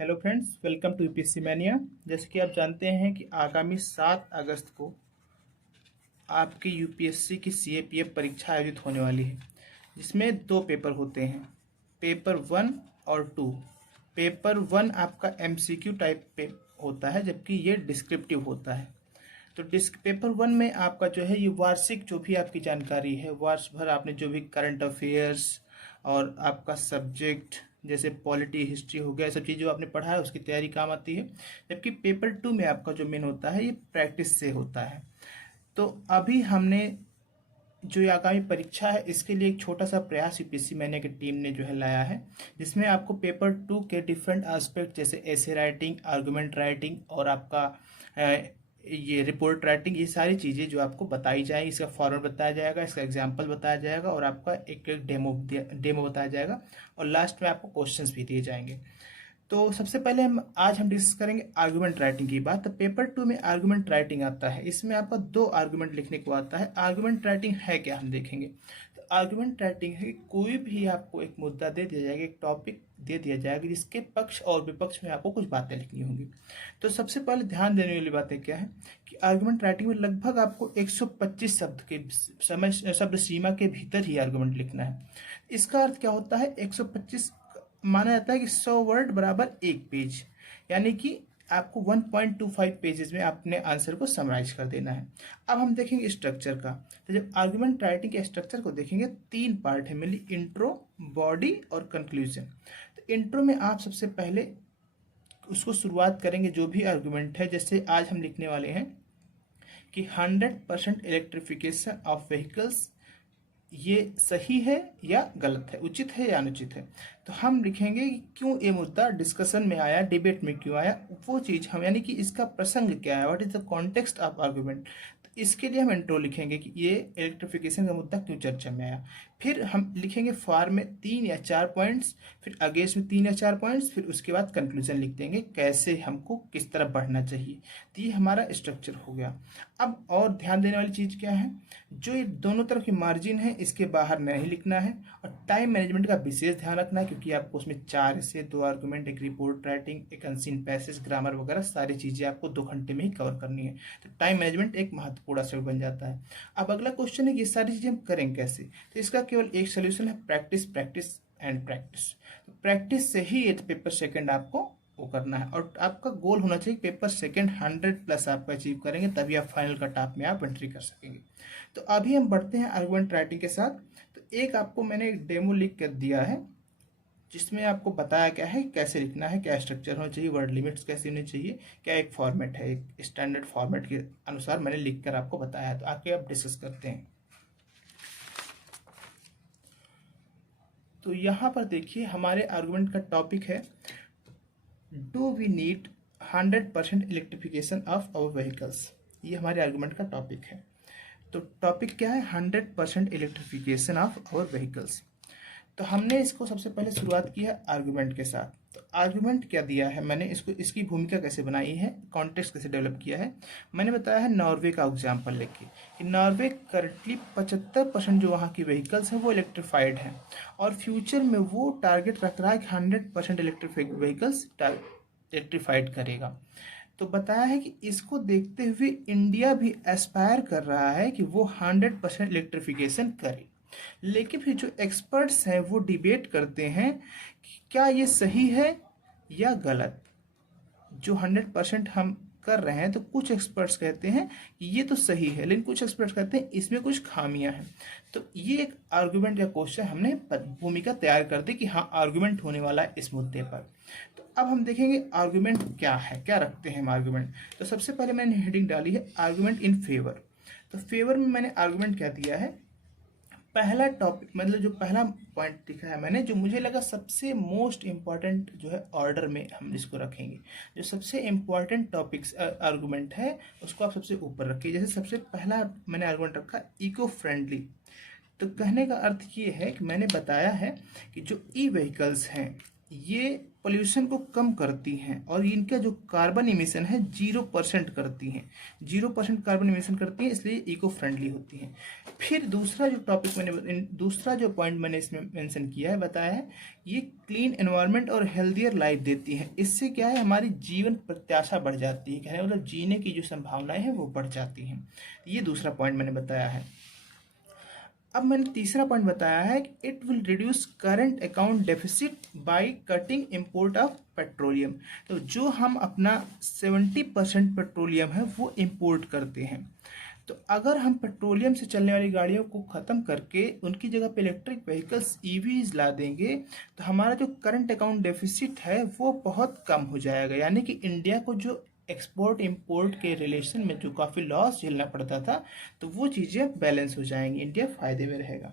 Hello friends, welcome to UPSC mania. जैसे कि आप जानते हैं कि आगामी 7 अगस्त को आपकी यूपीएससी की सीएपीएफ परीक्षा आयोजित होने वाली है, जिसमें दो पेपर होते हैं, पेपर 1 और 2। पेपर 1 आपका एमसीक्यू टाइप पे होता है, जबकि ये डिस्क्रिप्टिव होता है। तो डिस्क पेपर 1 में आपका जो है ये वार्षिक जो भी आपकी जानकारी है, वर्ष भर आपने जो भी करंट अफेयर्स और आपका सब्जेक्ट जैसे पॉलिटी हिस्ट्री हो गया, सब चीज़ जो आपने पढ़ा है उसकी तैयारी काम आती है। जबकि पेपर 2 में आपका जो मेन होता है ये प्रैक्टिस से होता है। तो अभी हमने जो ये आगामी परीक्षा है इसके लिए एक छोटा सा प्रयास यूपीएससी मैंने की टीम ने जो है लाया है, जिसमें आपको पेपर 2 के डिफरेंट एस्पेक्ट जैसे एसे राइटिंग, आर्गुमेंट राइटिंग और आपका ये रिपोर्ट राइटिंग, ये सारी चीज़ें जो आपको बताई जाए, इसका फॉर्मेट बताया जाएगा, इसका एग्जाम्पल बताया जाएगा और आपका एक एक डेमो बताया जाएगा और लास्ट में आपको क्वेश्चंस भी दिए जाएंगे। तो सबसे पहले आज हम डिस्कस करेंगे आर्गुमेंट राइटिंग की बात। तो पेपर 2 में आर्गुमेंट राइटिंग आता है, इसमें आपका 2 आर्गुमेंट लिखने को आता है। आर्गुमेंट राइटिंग है क्या, हम देखेंगे। तो आर्गुमेंट राइटिंग है कि कोई भी आपको एक मुद्दा दे दिया जाएगा, एक टॉपिक दे दिया जाएगा, जिसके पक्ष और विपक्ष में आपको कुछ बातें लिखनी होंगी। तो सबसे पहले ध्यान देने वाली बातें क्या है कि आर्गुमेंट राइटिंग में लगभग आपको 125 शब्द के समय शब्द सीमा के भीतर ही आर्गुमेंट लिखना है। इसका अर्थ क्या होता है, 125 माना जाता है कि 100 वर्ड बराबर एक पेज, यानी कि आपको 1.25 पेजेस में अपने आंसर को समराइज कर देना है। अब हम देखेंगे स्ट्रक्चर का। तो जब आर्गुमेंट राइटिंग के स्ट्रक्चर को देखेंगे, 3 पार्ट है मेनली, इंट्रो, बॉडी और कंक्लूजन। तो इंट्रो में आप सबसे पहले उसको शुरुआत करेंगे जो भी आर्गुमेंट है। जैसे आज हम लिखने वाले हैं कि 100% इलेक्ट्रिफिकेशन ऑफ व्हीकल्स ये सही है या गलत है, उचित है या अनुचित है। तो हम लिखेंगे कि क्यों ये मुद्दा डिस्कशन में आया, डिबेट में क्यों आया, वो चीज़ हम, यानी कि इसका प्रसंग क्या है, what is the context of argument. तो इसके लिए हम इंट्रो लिखेंगे कि ये इलेक्ट्रिफिकेशन का मुद्दा क्यों चर्चा में आया। फिर हम लिखेंगे फॉर में 3 या 4 पॉइंट्स, फिर अगेंस्ट में 3 या 4 पॉइंट्स, फिर उसके बाद कंक्लूजन लिख देंगे कैसे हमको किस तरफ बढ़ना चाहिए। तो ये हमारा स्ट्रक्चर हो गया। अब और ध्यान देने वाली चीज़ क्या है, जो ये दोनों तरफ की मार्जिन है इसके बाहर नहीं लिखना है और टाइम मैनेजमेंट का विशेष ध्यान रखना है, क्योंकि आपको उसमें 4 से 2 आर्गुमेंट, एक रिपोर्ट राइटिंग, एक अनसीन पैसेज, ग्रामर वगैरह सारी चीज़ें आपको 2 घंटे में ही कवर करनी है। तो टाइम मैनेजमेंट एक महत्वपूर्ण एस्पेक्ट बन जाता है। अब अगला क्वेश्चन है ये सारी चीज़ें हम करेंगे कैसे। तो इसका केवल एक सोल्यूशन है, प्रैक्टिस, प्रैक्टिस एंड प्रैक्टिस। तो प्रैक्टिस से ही ये पेपर सेकेंड आपको वो करना है और आपका गोल होना चाहिए पेपर सेकेंड 100+ आप अचीव करेंगे, तभी आप फाइनल कट ऑफ में आप एंट्री कर सकेंगे। तो अभी हम बढ़ते हैं आर्गुमेंट राइटिंग के साथ। तो एक आपको मैंने एक डेमो लिख कर दिया है, जिसमें आपको बताया क्या है, कैसे लिखना है, क्या स्ट्रक्चर होना चाहिए, वर्ड लिमिट्स कैसे होनी चाहिए, क्या एक फॉर्मेट है, एक स्टैंडर्ड फॉर्मेट के अनुसार मैंने लिख कर आपको बताया है। तो आके आप डिस्कस करते हैं। तो यहाँ पर देखिए हमारे आर्गुमेंट का टॉपिक है, do we need 100% electrification of our vehicles. ये हमारे आर्गुमेंट का टॉपिक है। तो टॉपिक क्या है, 100% इलेक्ट्रिफिकेशन ऑफ आवर व्हीकल्स। तो हमने इसको सबसे पहले शुरुआत की है आर्गुमेंट के साथ। तो आर्गुमेंट क्या दिया है मैंने, इसको इसकी भूमिका कैसे बनाई है, कॉन्टेक्स्ट कैसे डेवलप किया है, मैंने बताया है नॉर्वे का एग्जाम्पल लेके कि नॉर्वे करंटली 75% जो वहाँ की व्हीकल्स हैं वो इलेक्ट्रीफाइड हैं और फ्यूचर में वो टारगेट रख रहा है कि 100% इलेक्ट्रिफाइड व्हीकल्स इलेक्ट्रीफाइड करेगा। तो बताया है कि इसको देखते हुए इंडिया भी एस्पायर कर रहा है कि वो 100% इलेक्ट्रिफिकेशन करे। लेकिन फिर जो एक्सपर्ट्स हैं वो डिबेट करते हैं कि क्या ये सही है या गलत। जो 100% हम कर रहे हैं, तो कुछ एक्सपर्ट्स कहते हैं कि ये तो सही है, लेकिन कुछ एक्सपर्ट्स कहते हैं इसमें कुछ खामियां हैं। तो ये एक आर्गुमेंट या क्वेश्चन हमने भूमिका तैयार कर दी कि हाँ आर्गुमेंट होने वाला है इस मुद्दे पर। तो अब हम देखेंगे आर्गुमेंट क्या है, क्या रखते हैं हम आर्गुमेंट। तो सबसे पहले मैंने हेडिंग डाली है आर्गुमेंट इन फेवर। तो फेवर में मैंने आर्गुमेंट क्या दिया है, पहला टॉपिक मतलब जो पहला पॉइंट लिखा है मैंने, जो मुझे लगा सबसे मोस्ट इम्पॉर्टेंट जो है ऑर्डर में हम इसको रखेंगे, जो सबसे इम्पॉर्टेंट टॉपिक्स आर्गुमेंट है उसको आप सबसे ऊपर रखिए। जैसे सबसे पहला मैंने आर्गुमेंट रखा इको फ्रेंडली। तो कहने का अर्थ ये है कि मैंने बताया है कि जो ई व्हीकल्स हैं ये पोल्यूशन को कम करती हैं और इनका जो कार्बन इमिशन है 0% करती हैं, 0% कार्बन इमिशन करती हैं, इसलिए इको फ्रेंडली होती हैं। फिर दूसरा जो टॉपिक मैंने दूसरा जो पॉइंट मैंने इसमें मेंशन किया है, बताया है, ये क्लीन एनवायरनमेंट और हेल्दियर लाइफ देती है। इससे क्या है, हमारी जीवन प्रत्याशा बढ़ जाती है, कहने मतलब जीने की जो संभावनाएं हैं वो बढ़ जाती हैं। ये दूसरा पॉइंट मैंने बताया है। अब मैंने तीसरा पॉइंट बताया है कि it will reduce current account deficit by cutting import of petroleum. तो जो हम अपना 70% पेट्रोलियम है वो इंपोर्ट करते हैं, तो अगर हम पेट्रोलियम से चलने वाली गाड़ियों को ख़त्म करके उनकी जगह पे इलेक्ट्रिक व्हीकल्स ईवीज ला देंगे, तो हमारा जो करंट अकाउंट डेफिसिट है वो बहुत कम हो जाएगा। यानी कि इंडिया को जो एक्सपोर्ट इंपोर्ट के रिलेशन में जो काफ़ी लॉस झेलना पड़ता था, तो वो चीज़ें बैलेंस हो जाएंगी, इंडिया फ़ायदे में रहेगा।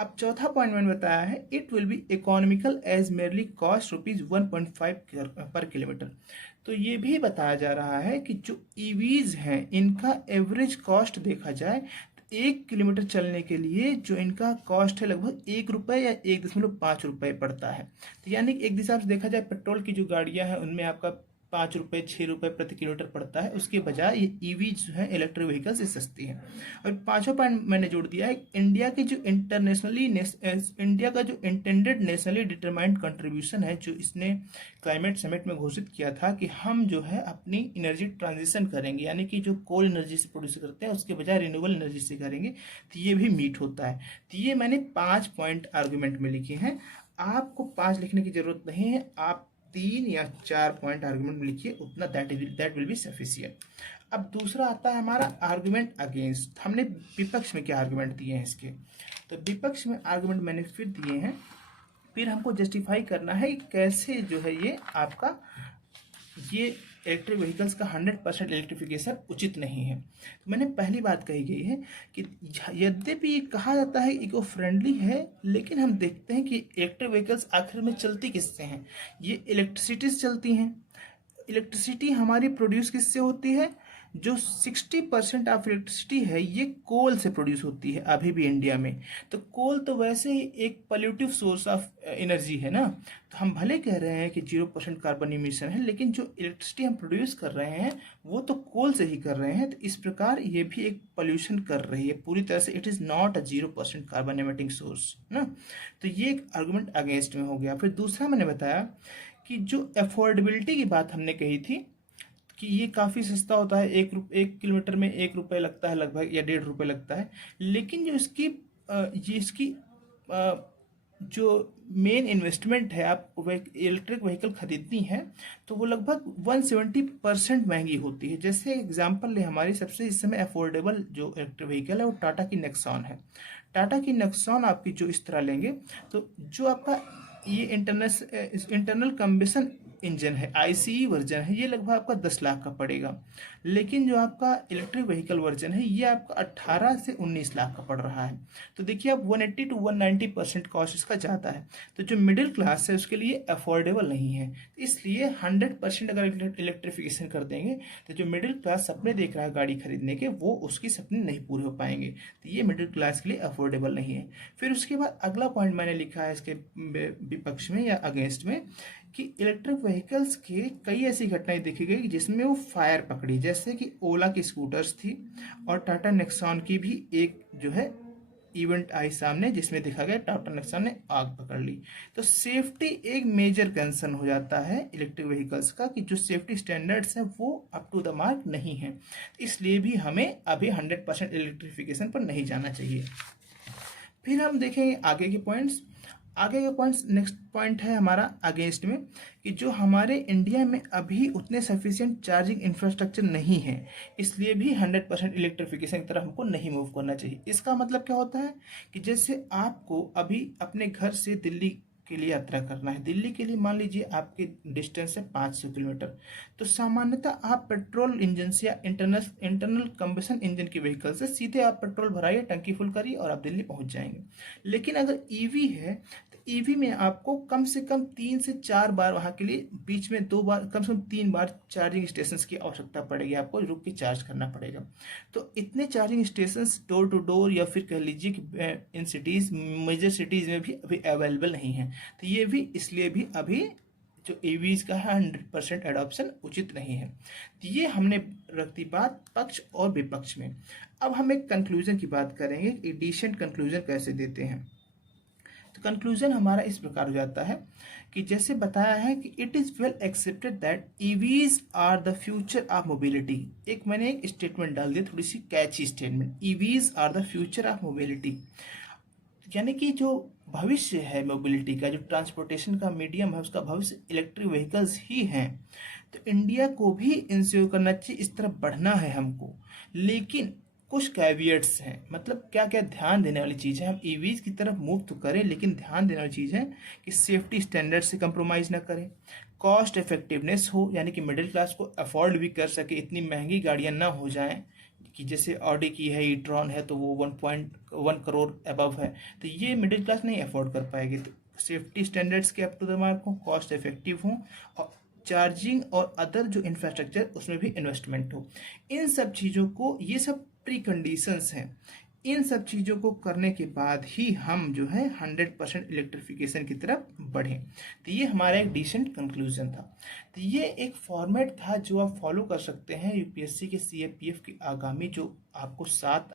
अब चौथा पॉइंट मैंने बताया है, it will be economical as merely cost ₹1.5 per kilometre. तो ये भी बताया जा रहा है कि जो ईवीज हैं इनका एवरेज कॉस्ट देखा जाए तो 1 किलोमीटर चलने के लिए जो इनका कॉस्ट है लगभग ₹1 या ₹1.5 पड़ता है। तो यानी कि एक हिसाब से देखा जाए पेट्रोल की जो गाड़ियां हैं उनमें आपका ₹5 ₹6 प्रति किलोमीटर पड़ता है, उसके बजाय ये ईवी जो है इलेक्ट्रिक व्हीकल से सस्ती है। और पांचवा पॉइंट मैंने जोड़ दिया है, इंडिया की जो इंडिया का जो इंटेंडेड नेशनली डिटरमाइंड कंट्रीब्यूशन है, जो इसने क्लाइमेट समिट में घोषित किया था कि हम जो है अपनी एनर्जी ट्रांजिशन करेंगे, यानी कि जो कोल एनर्जी से प्रोड्यूस करते हैं उसके बजाय रिन्यूएबल एनर्जी से करेंगे, तो ये भी मीट होता है। तो ये मैंने 5 पॉइंट आर्गूमेंट में लिखे हैं। आपको 5 लिखने की जरूरत नहीं है, आप 3 या 4 पॉइंट आर्गुमेंट में लिखिए, उतना दैट विल बी सफिशिएंट। अब दूसरा आता है हमारा आर्गुमेंट अगेंस्ट। हमने विपक्ष में क्या आर्गुमेंट दिए हैं इसके, तो विपक्ष में आर्गुमेंट मैंने फिर दिए हैं, फिर हमको जस्टिफाई करना है कि कैसे जो है ये आपका ये इलेक्ट्रिक व्हीकल्स का 100% इलेक्ट्रिफिकेशन उचित नहीं है। तो मैंने पहली बात कही गई है कि यद्यपि ये कहा जाता है इको फ्रेंडली है, लेकिन हम देखते हैं कि इलेक्ट्रिक व्हीकल्स आखिर में चलती किससे हैं, ये इलेक्ट्रिसिटी से चलती हैं। इलेक्ट्रिसिटी हमारी प्रोड्यूस किससे होती है, जो 60% ऑफ इलेक्ट्रिसिटी है ये कोल से प्रोड्यूस होती है अभी भी इंडिया में। तो कोल तो वैसे ही एक पॉल्यूटिव सोर्स ऑफ एनर्जी है ना, तो हम भले कह रहे हैं कि 0% कार्बन इमिशन है, लेकिन जो इलेक्ट्रिसिटी हम प्रोड्यूस कर रहे हैं वो तो कोल से ही कर रहे हैं, तो इस प्रकार ये भी एक पोल्यूशन कर रही है पूरी तरह से। It is not a 0% carbon emitting source ना। तो ये एक आर्गुमेंट अगेंस्ट में हो गया। फिर दूसरा मैंने बताया कि जो अफोर्डेबिलिटी की बात हमने कही थी कि ये काफ़ी सस्ता होता है, 1 किलोमीटर में ₹1 लगता है लगभग, या ₹1.5 लगता है, लेकिन जो इसकी ये इसकी जो मेन इन्वेस्टमेंट है, आप इलेक्ट्रिक व्हीकल खरीदनी है तो वो लगभग 170% महंगी होती है। जैसे एग्जांपल ले, हमारी सबसे इस समय अफोर्डेबल जो इलेक्ट्रिक व्हीकल है वो टाटा की नेक्सॉन है। टाटा की नेक्सॉन आपकी जो इस तरह लेंगे, तो जो आपका ये इंटरनल कम्बशन इंजन है, आईसीई वर्जन है, ये लगभग आपका 10 लाख का पड़ेगा। लेकिन जो आपका इलेक्ट्रिक व्हीकल वर्जन है ये आपका 18 से 19 लाख का पड़ रहा है। तो देखिए आप 180 to 190% कॉस्ट इसका ज़्यादा है। तो जो मिडिल क्लास है उसके लिए अफोर्डेबल नहीं है, तो इसलिए 100% अगर इलेक्ट्रिफिकेशन कर देंगे तो जो मिडिल क्लास सपने देख रहा है गाड़ी खरीदने के, वो उसकी सपने नहीं पूरे हो पाएंगे। तो ये मिडिल क्लास के लिए अफोर्डेबल नहीं है। फिर उसके बाद अगला पॉइंट मैंने लिखा है इसके विपक्ष में या अगेंस्ट में, कि इलेक्ट्रिक व्हीकल्स के कई ऐसी घटनाएं देखी गई जिसमें वो फायर पकड़ी, जैसे कि ओला की स्कूटर्स थी और टाटा नेक्सॉन की भी एक जो है इवेंट आई सामने, जिसमें देखा गया टाटा नेक्सॉन ने आग पकड़ ली। तो सेफ्टी एक मेजर कंसर्न हो जाता है इलेक्ट्रिक व्हीकल्स का, कि जो सेफ्टी स्टैंडर्ड्स हैं वो अप टू द मार्क नहीं है, इसलिए भी हमें अभी 100% इलेक्ट्रिफिकेशन पर नहीं जाना चाहिए। फिर हम देखेंगे आगे के पॉइंट्स। आगे के पॉइंट्स, नेक्स्ट पॉइंट है हमारा अगेंस्ट में, कि जो हमारे इंडिया में अभी उतने सफिशिएंट चार्जिंग इंफ्रास्ट्रक्चर नहीं है, इसलिए भी 100% इलेक्ट्रिफिकेशन की तरफ हमको नहीं मूव करना चाहिए। इसका मतलब क्या होता है कि जैसे आपको अभी अपने घर से दिल्ली के लिए यात्रा करना है, दिल्ली के लिए मान लीजिए आपकी डिस्टेंस है 500 किलोमीटर, तो सामान्यतः आप पेट्रोल इंजन से या इंटरनल कंबशन इंजन की व्हीकल से सीधे आप पेट्रोल भराइए, टंकी फुल करिए और आप दिल्ली पहुंच जाएंगे। लेकिन अगर ईवी है तो ईवी में आपको कम से कम 3 से 4 बार वहाँ के लिए बीच में 2 बार कम से कम 3 बार चार्जिंग स्टेशंस की आवश्यकता पड़ेगी, आपको रुक के चार्ज करना पड़ेगा। तो इतने charging stations door to door या फिर कह लीजिए कि इन सिटीज़, मेजर सिटीज़ में भी अभी अवेलेबल नहीं है। तो ये भी इसलिए भी अभी जो ईवीज का है 100% एडॉप्शन उचित नहीं है। तो ये हमने रख दी बात पक्ष और विपक्ष में। अब हम एक कंक्लूजन की बात करेंगे, एक डिसेंट कंक्लूजन कैसे देते हैं। तो कंक्लूजन हमारा इस प्रकार हो जाता है कि जैसे बताया है कि it is well accepted that EVs are the future of mobility. एक मैंने एक स्टेटमेंट डाल दिया, थोड़ी सी catchy statement, EVs are the future of mobility, यानी कि जो भविष्य है मोबिलिटी का, जो ट्रांसपोर्टेशन का मीडियम है उसका भविष्य इलेक्ट्रिक व्हीकल्स ही हैं। तो इंडिया को भी इंश्योर करना चाहिए, इस तरफ बढ़ना है हमको, लेकिन कुछ कैवियट्स हैं। मतलब क्या क्या ध्यान देने वाली चीज़ है, हम ईवीज की तरफ मूव तो करें लेकिन ध्यान देने वाली चीज़ है कि सेफ्टी स्टैंडर्ड से कंप्रोमाइज़ ना करें, कॉस्ट इफेक्टिवनेस हो, यानी कि मिडिल क्लास को अफोर्ड भी कर सके, इतनी महंगी गाड़ियाँ ना हो जाएं कि जैसे ऑडी की है, ई ट्रॉन है तो वो 1.1 करोड़ अबव है, तो ये मिडिल क्लास नहीं अफोर्ड कर पाएगी। तो सेफ्टी स्टैंडर्ड्स के अप टू द मार्क हो, कॉस्ट इफेक्टिव हो, और चार्जिंग और अदर जो इंफ्रास्ट्रक्चर उसमें भी इन्वेस्टमेंट हो। इन सब चीज़ों को, ये सब प्री कंडीशंस हैं, इन सब चीज़ों को करने के बाद ही हम जो है 100% इलेक्ट्रिफिकेशन की तरफ बढ़ें। तो ये हमारा एक डिसेंट कंक्लूजन था। तो ये एक फॉर्मेट था जो आप फॉलो कर सकते हैं यूपीएससी के सीएपीएफ की आगामी जो आपको 7